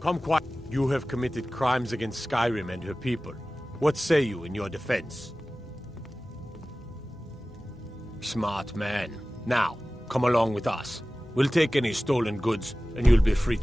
Come quiet. You have committed crimes against Skyrim and her people. What say you in your defense? Smart man. Now, come along with us. We'll take any stolen goods, and you'll be free.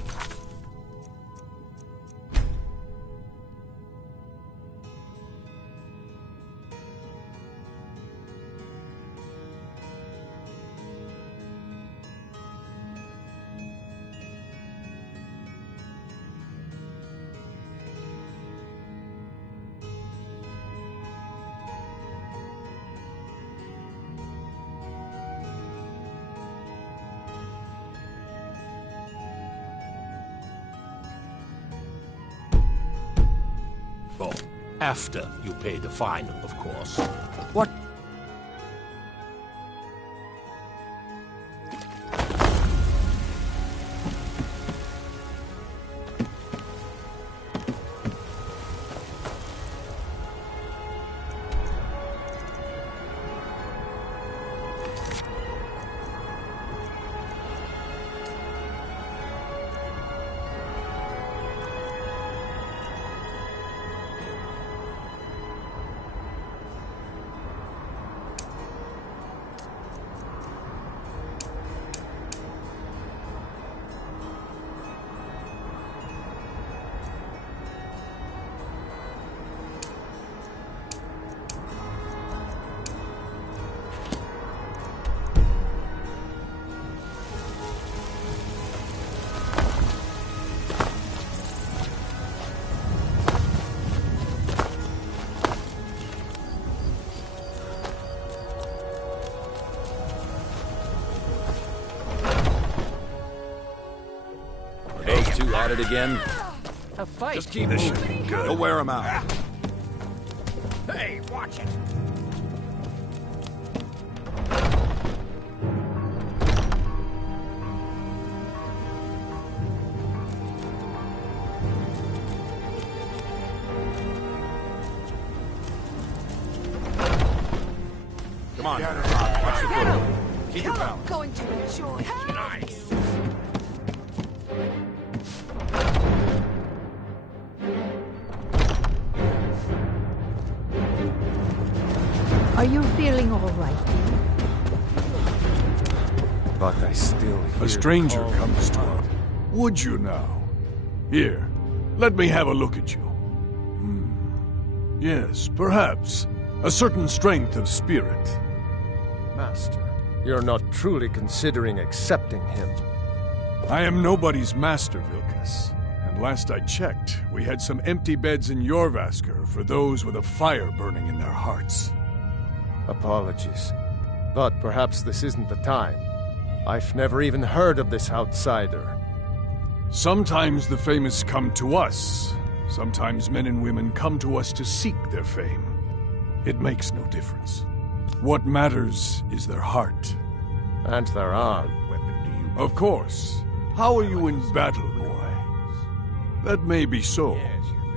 Oh, after you pay the fine, of course. What? At it again. A fight. Just keep moving. Good. You'll wear him out. Hey, watch it. Come on. Watch your foot. Keep your balance. Going to enjoy. Nice. Are you feeling all right? But I still hear A stranger calls. comes to us. Would you now? Here, let me have a look at you. Yes, perhaps. A certain strength of spirit. Master, you're not truly considering accepting him. I am nobody's master, Vilkas. And last I checked, we had some empty beds in Jorvaskr for those with a fire burning in their hearts. Apologies. But perhaps this isn't the time. I've never even heard of this outsider. Sometimes the famous come to us. Sometimes men and women come to us to seek their fame. It makes no difference. What matters is their heart. And there are. Of course. How are you in battle, boy? That may be so.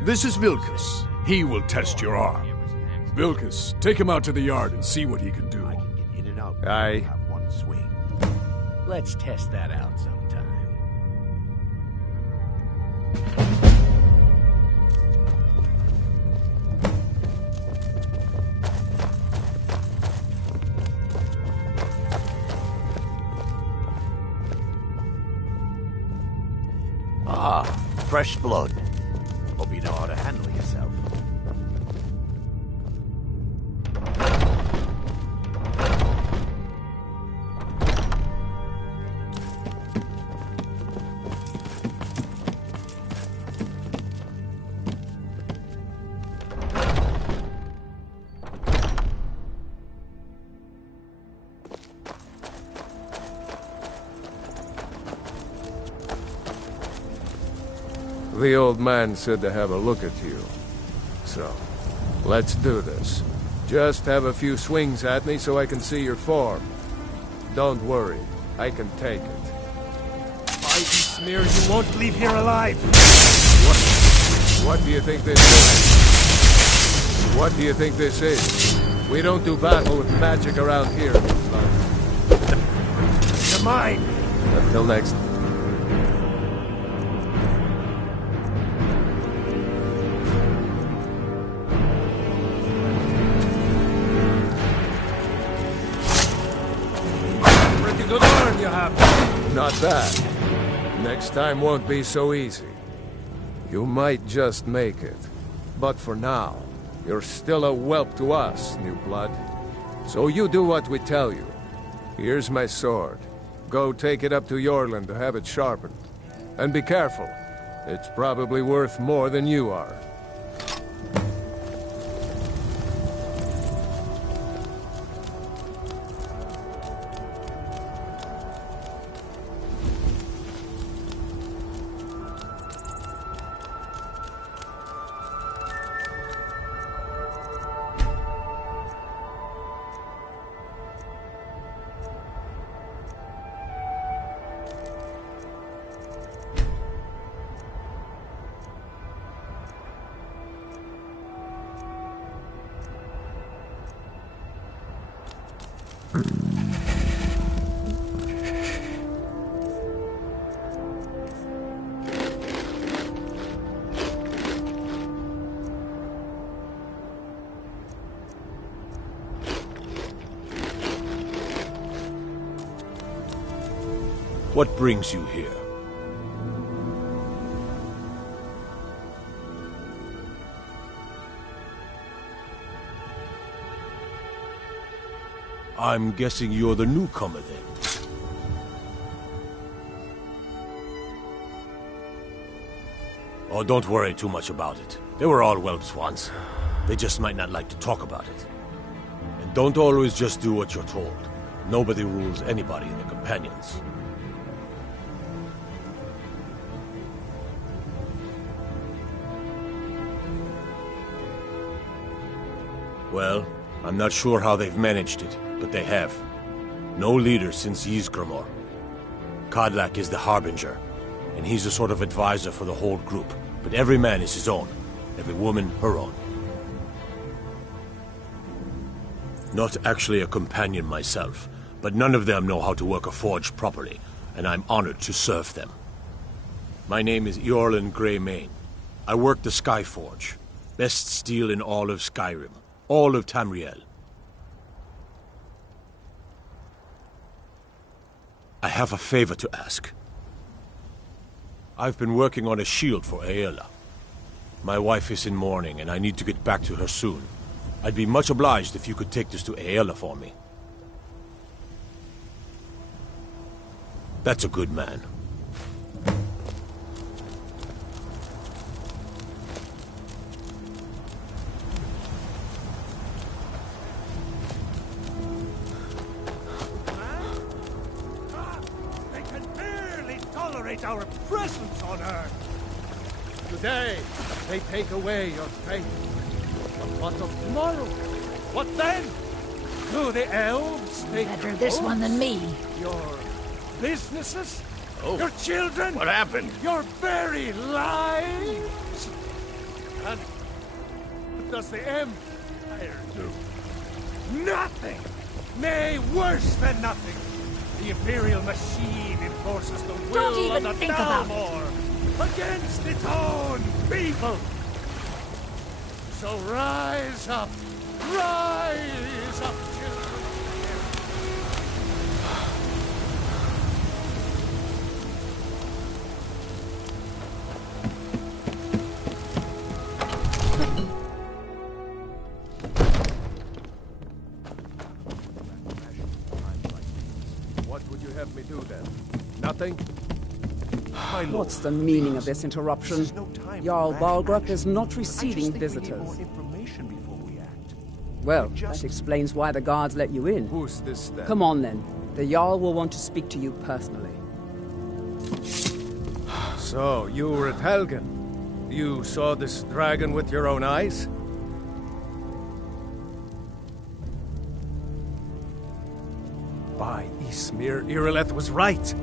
This is Vilkas. He will test your arm. Vilkas, take him out to the yard and see what he can do. I can get in and out. Aye. Have one swing. Let's test that out sometime. Ah, fresh blood. Hope you know how to handle yourself. The old man said to have a look at you. So, let's do this. Just have a few swings at me so I can see your form. Don't worry, I can take it. Mighty smear, you won't leave here alive! What do you think this is? What do you think this is? We don't do battle with magic around here. You're mine! Until next. good arm you have. Not bad. Next time won't be so easy. You might just make it. But for now, you're still a whelp to us, new blood. So you do what we tell you. Here's my sword. Go take it up to Yorland to have it sharpened. And be careful. It's probably worth more than you are. What brings you here? I'm guessing you're the newcomer then. Oh, don't worry too much about it. They were all whelps once. They just might not like to talk about it. And don't always just do what you're told. Nobody rules anybody in the companions. Well, I'm not sure how they've managed it, but they have. No leader since Ysgramor. Kodlak is the Harbinger, and he's a sort of advisor for the whole group. But every man is his own, every woman her own. Not actually a companion myself, but none of them know how to work a forge properly, and I'm honored to serve them. My name is Eorlin Greymane. I work the Skyforge. Best steel in all of Skyrim. All of Tamriel. I have a favor to ask. I've been working on a shield for Aela. My wife is in mourning, and I need to get back to her soon. I'd be much obliged if you could take this to Aela for me. That's a good man. Our presence on Earth. Today, they take away your faith. But what of tomorrow? What then? Do the elves take Better this one than me. your businesses? Oh. Your children? What happened? Your very lives? And what does the Empire do? Nothing! Nay, worse than nothing! The Imperial machine enforces the Don't will even of the think about it. Dalmor against its own people. So rise up, children. What would you have me do then? Nothing? What's the meaning of this interruption? Jarl Balgrup is not receiving visitors. Well, that explains why the guards let you in. Who's this then? Come on then. The Jarl will want to speak to you personally. So, you were at Helgen. You saw this dragon with your own eyes? By Ysmir, Irileth was right.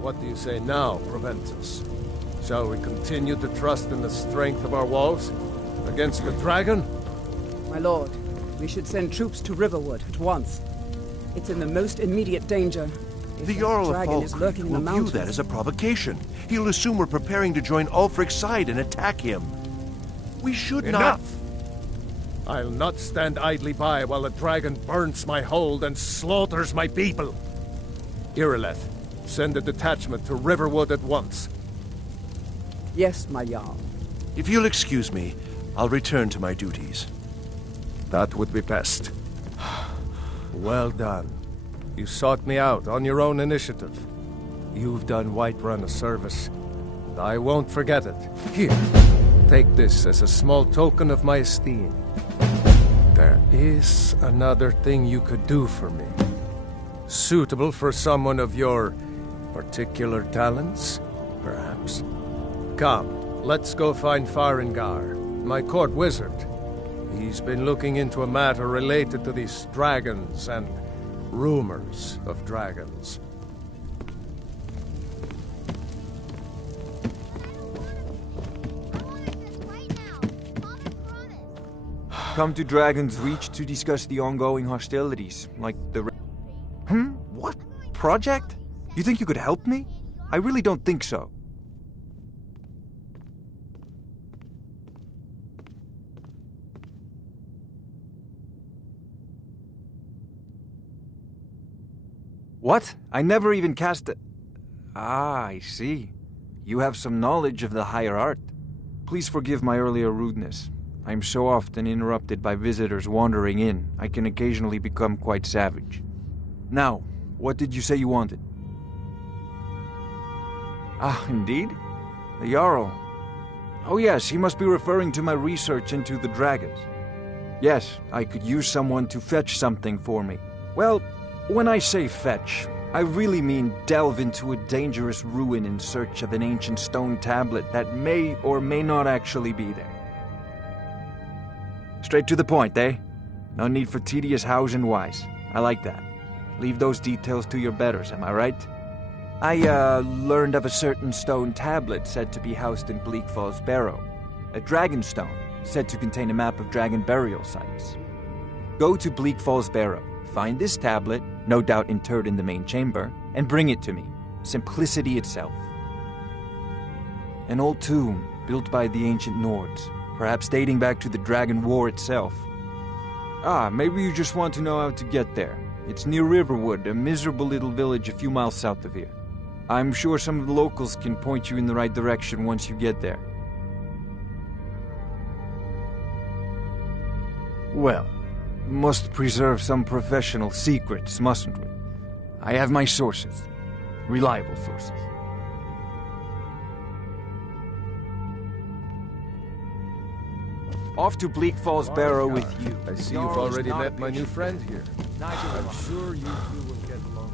What do you say now, Proventus? Shall we continue to trust in the strength of our walls? Against the dragon? My lord, we should send troops to Riverwood at once. It's in the most immediate danger. If The that Jarl of dragon is lurking in the will view mountains. that as a provocation. He'll assume we're preparing to join Ulfric's side and attack him. We should Enough! not... I'll not stand idly by while the dragon burns my hold and slaughters my people. Irileth, send a detachment to Riverwood at once. Yes, my Jarl. If you'll excuse me, I'll return to my duties. That would be best. Well done. You sought me out on your own initiative. You've done Whiterun a service, and I won't forget it. Here, take this as a small token of my esteem. There is another thing you could do for me. Suitable for someone of your particular talents, perhaps. Come, let's go find Farengar, my court wizard. He's been looking into a matter related to these dragons and rumors of dragons. Come to Dragon's Reach to discuss the ongoing hostilities, like the... What? Project? You think you could help me? I really don't think so. What? I never even cast a... Ah, I see. You have some knowledge of the higher art. Please forgive my earlier rudeness. I'm so often interrupted by visitors wandering in, I can occasionally become quite savage. Now, what did you say you wanted? Ah, indeed? The Jarl. Oh yes, he must be referring to my research into the dragons. Yes, I could use someone to fetch something for me. Well, when I say fetch, I really mean delve into a dangerous ruin in search of an ancient stone tablet that may or may not actually be there. Straight to the point, eh? No need for tedious hows and whys. I like that. Leave those details to your betters, am I right? I, learned of a certain stone tablet said to be housed in Bleak Falls Barrow. A dragon stone, said to contain a map of dragon burial sites. Go to Bleak Falls Barrow, find this tablet, no doubt interred in the main chamber, and bring it to me. Simplicity itself. An old tomb, built by the ancient Nords, perhaps dating back to the Dragon War itself. Ah, maybe you just want to know how to get there. It's near Riverwood, a miserable little village a few miles south of here. I'm sure some of the locals can point you in the right direction once you get there. Well, must preserve some professional secrets, mustn't we? I have my sources. Reliable sources. Off to Bleak Falls Barrow with you. I see you've already met my new friend here. I'm sure you two will get along.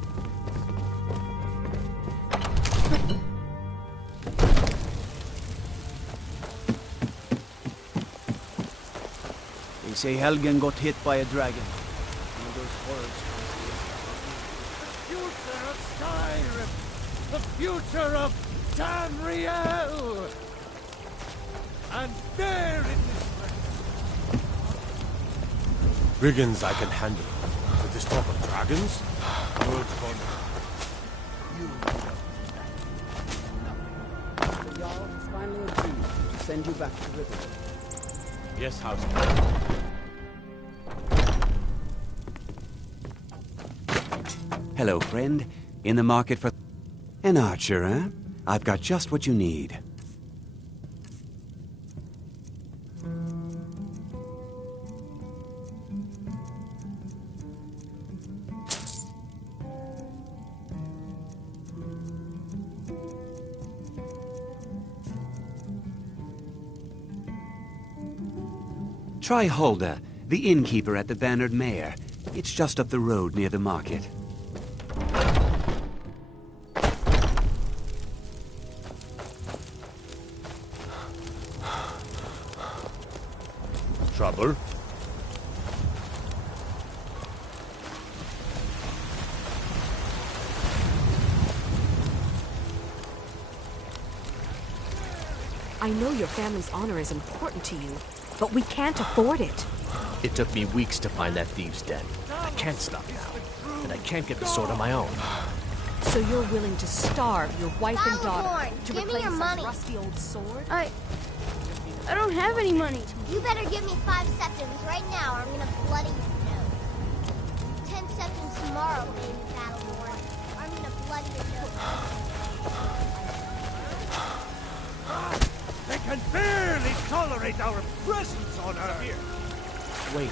They say Helgen got hit by a dragon. One of those horrors. The future of Skyrim! The future of Tamriel! And there it is! Brigands I can handle. But this talk of dragons? Good fun. The Jarl has finally agreed to send you back to Riverwood. Yes, House. Hello, friend. In the market for... An archer, eh? I've got just what you need. Try Hulda, the innkeeper at the Bannered Mare. It's just up the road near the market. Trouble? I know your family's honor is important to you, but we can't afford it. It took me weeks to find that thieves' den. I can't stop now, and I can't get the sword on my own. So you're willing to starve your wife and daughter to give me replace your a money. rusty old sword? I don't have any money. You better give me 5 seconds right now or I'm gonna bloody your nose. 10 seconds tomorrow, baby Battleborn. I'm gonna tolerate our presence on Earth. Here. Wait,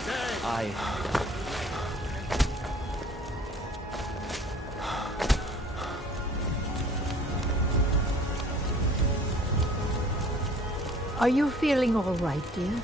Are you feeling all right, dear?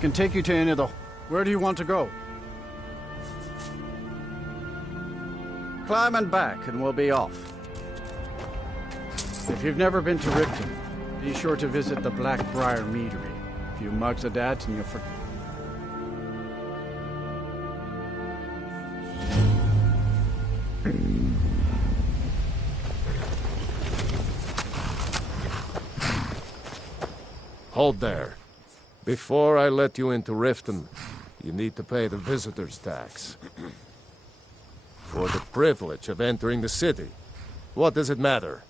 I can take you to any of the... Where do you want to go? Climb and back, and we'll be off. If you've never been to Riften, be sure to visit the Blackbriar Meadery. A few mugs of that, and you'll forget. Hold there. Before I let you into Riften, you need to pay the visitor's tax. For the privilege of entering the city. What does it matter?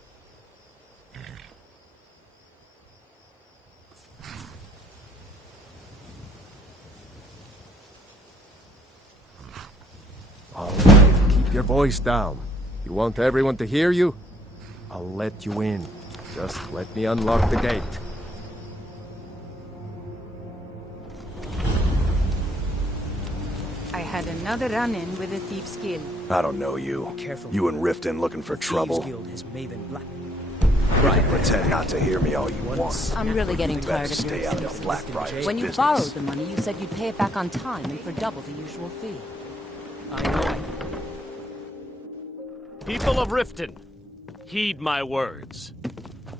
All right, keep your voice down. You want everyone to hear you? I'll let you in. Just let me unlock the gate. I had another run-in with a Thieves' Guild. I don't know you. Careful. You in Riften looking for trouble? Thieves' Guild has Maven Black. Right, pretend not to hear me all you want. I'm really getting You better tired of stay your out of excuses. Blackbriar's When you business. borrowed the money, you said you'd pay it back on time and for double the usual fee. I know. People of Riften, heed my words.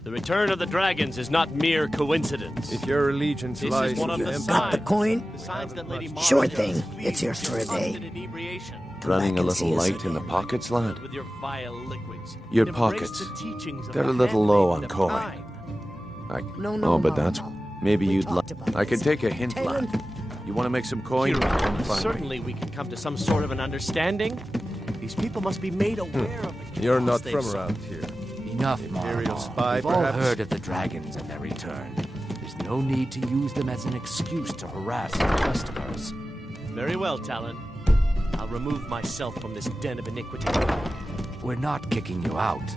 The return of the dragons is not mere coincidence. If your allegiance This lies is one of with the them, signs. The coin? The signs that Lady Mara Sure is thing. pleased It's yours for a with day. constant inebriation. Running a and little see us light in the pockets, lad? With your vile liquids. Your Embrace pockets. the teachings of They're the a little low on handmaiden of coin. time. No, but no, that's... no. Maybe We you'd talked like... about I can this. take a hint, Talon. lad. You want to make some coin? Come Kira, find me. certainly we can come to some sort of an understanding. These people must be made aware of the You're chaos not they've from sowed. around here. Enough, Imperial Mara. spy, We've all perhaps? heard of the dragons and their return. There's no need to use them as an excuse to harass our customers. Very well, Talon. I'll remove myself from this den of iniquity. We're not kicking you out.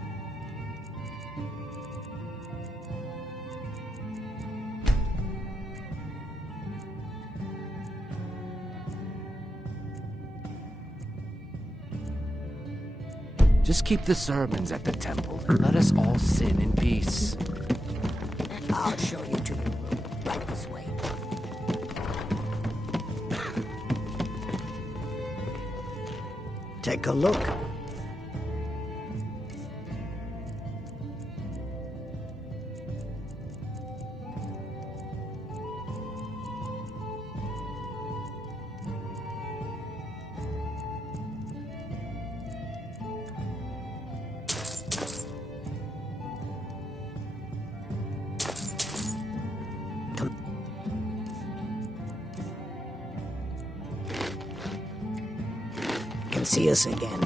Just keep the sermons at the temple and let us all sin in peace. I'll show you to your room. Right this way. Take a look. Can see us again.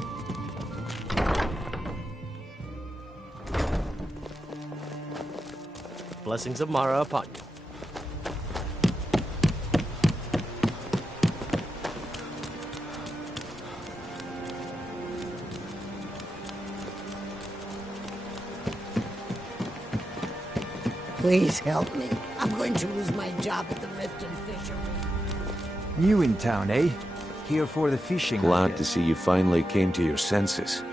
Blessings of Mara upon you. Please help me. I'm going to lose my job at the Riften Fishery. New in town, eh? Here for the fishing. Glad to see you finally came to your senses.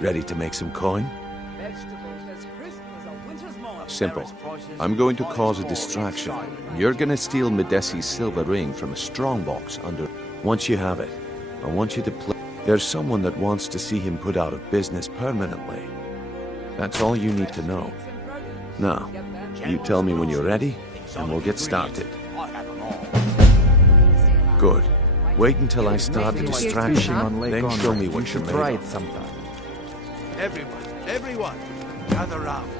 Ready to make some coin? Simple. I'm going to cause a distraction. You're gonna steal Medesi's silver ring from a strongbox under... Once you have it, I want you to play... There's someone that wants to see him put out of business permanently. That's all you need to know. Now, you tell me when you're ready, and we'll get started. Good. Wait until I start the distraction, then show me what you're made of. Sometime. Everyone, gather round.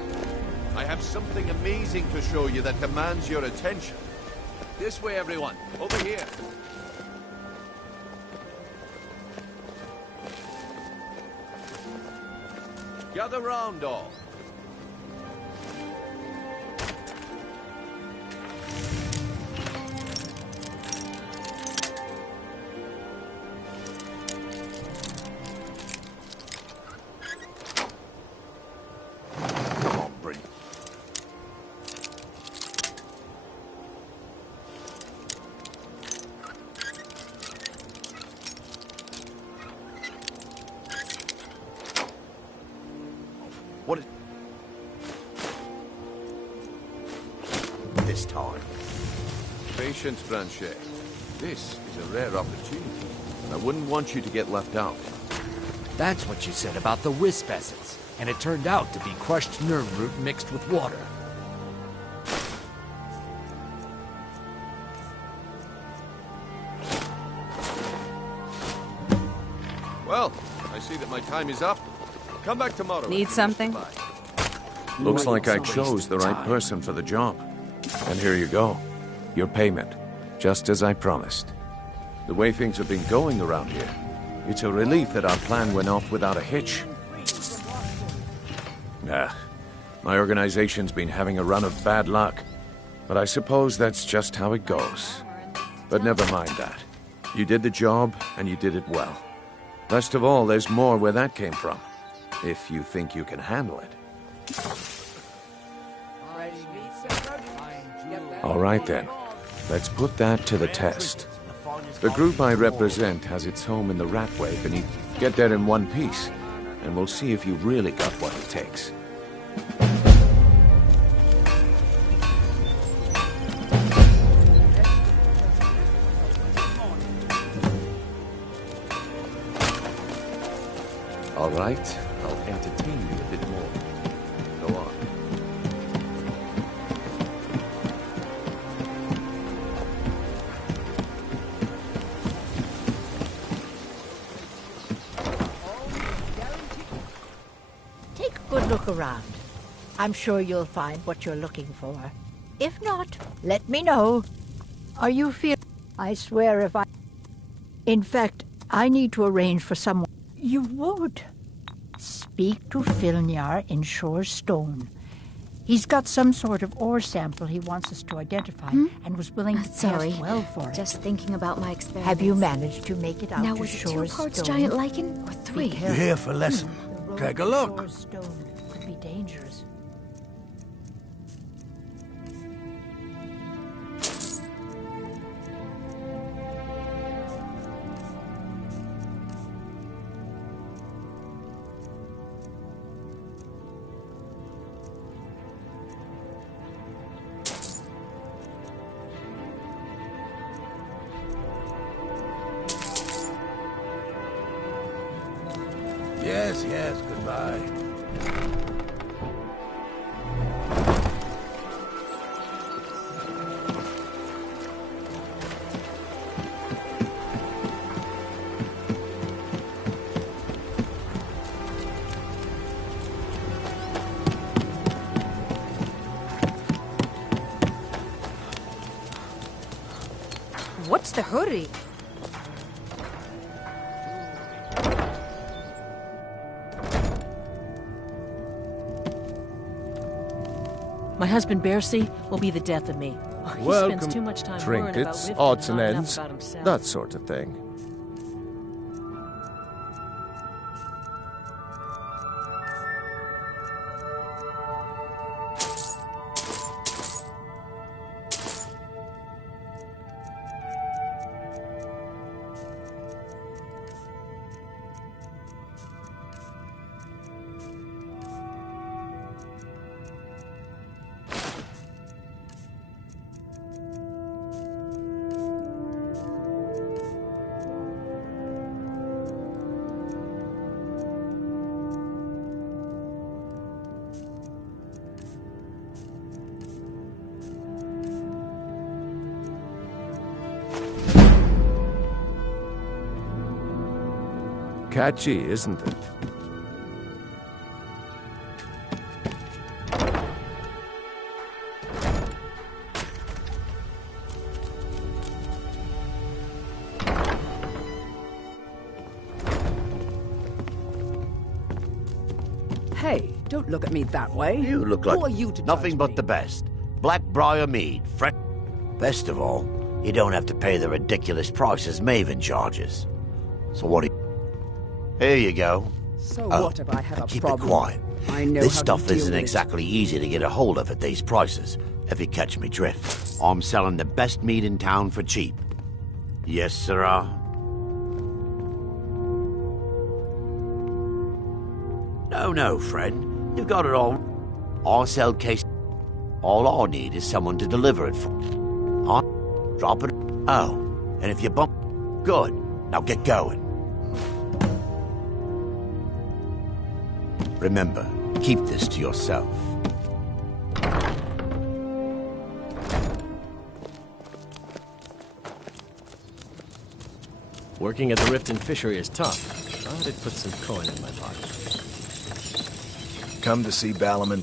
I have something amazing to show you that demands your attention. This way, everyone. Over here. Gather round, all. What is... This time. Patience, Blanchet. This is a rare opportunity, and I wouldn't want you to get left out. That's what you said about the wisp essence, and it turned out to be crushed nerve root mixed with water. Well, I see that my time is up. Come back tomorrow. Need something? Looks like I chose the right person for the job. And here you go. Your payment. Just as I promised. The way things have been going around here, it's a relief that our plan went off without a hitch. My organization's been having a run of bad luck. But I suppose that's just how it goes. But never mind that. You did the job, and you did it well. Best of all, there's more where that came from. If you think you can handle it. All right then. Let's put that to the test. The group I represent has its home in the Ratway beneath. Get there in one piece, and we'll see if you've really got what it takes. right, I'll entertain you a bit more. Go on. Take a good look around. I'm sure you'll find what you're looking for. If not, let me know. Are you feel? I swear if I... In fact, I need to arrange for someone. You would. Speak to Filnyar in Shore's Stone. He's got some sort of ore sample he wants us to identify and was willing to Sorry. test well for it. Just thinking about my experiments. Have you managed to make it out Now, to was it Shore's 2 parts Stone? giant lichen or 3? You're here for lesson. Take a look. Shore's Stone could be dangerous. Yes, yes, goodbye. What's the hurry? My husband Bercy will be the death of me. Oh, he Welcome. spends too much time worrying about Trinkets, Riften odds and not enough ends, about himself. that sort of thing. Catchy, isn't it? Hey, don't look at me that way. You look Who like are you to nothing judge but me? the best. Blackbriar mead, fresh. Best of all, you don't have to pay the ridiculous prices Maven charges. So what do you... Here you go. So Oh, what if I have a keep problem? it quiet. I know This how stuff to deal isn't with exactly easy to get a hold of at these prices, if you catch me drift. I'm selling the best meat in town for cheap. Yes, sirrah. No, friend. You've got it all. I'll sell case. All I need is someone to deliver it for. I'll drop it. Oh, and if you bump... Good. Now get going. Remember, keep this to yourself. Working at the Riften fishery is tough. Thought I'd put some coin in my pocket. Come to see Balliman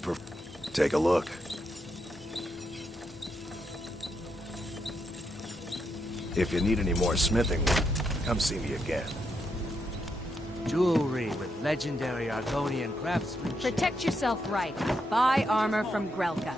Take a look. If you need any more smithing, come see me again. Jewelry with legendary Argonian craftsmanship. Protect yourself right. Buy armor from Grelka.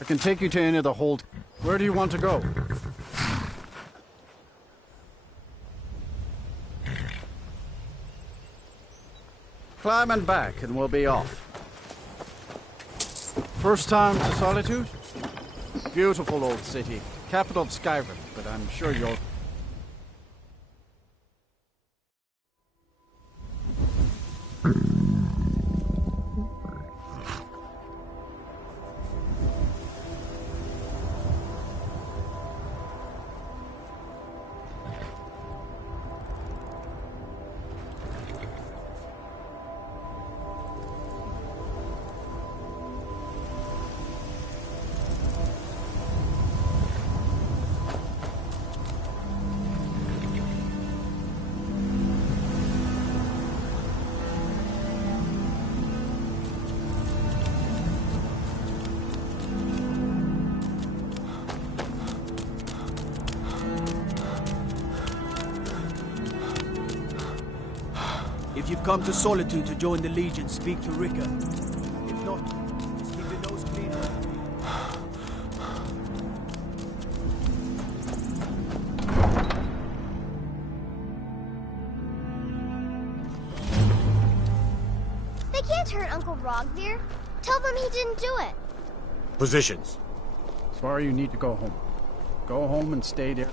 I can take you to any of the hold. Where do you want to go? Climb and back, and we'll be off. First time to Solitude? Beautiful old city. Capital of Skyrim, but I'm sure you'll... If you've come to Solitude to join the Legion, speak to Rika. If not, just keep your nose clean. They can't hurt Uncle Rogvir. Tell them he didn't do it. Positions. Sorry, you need to go home. Go home and stay there.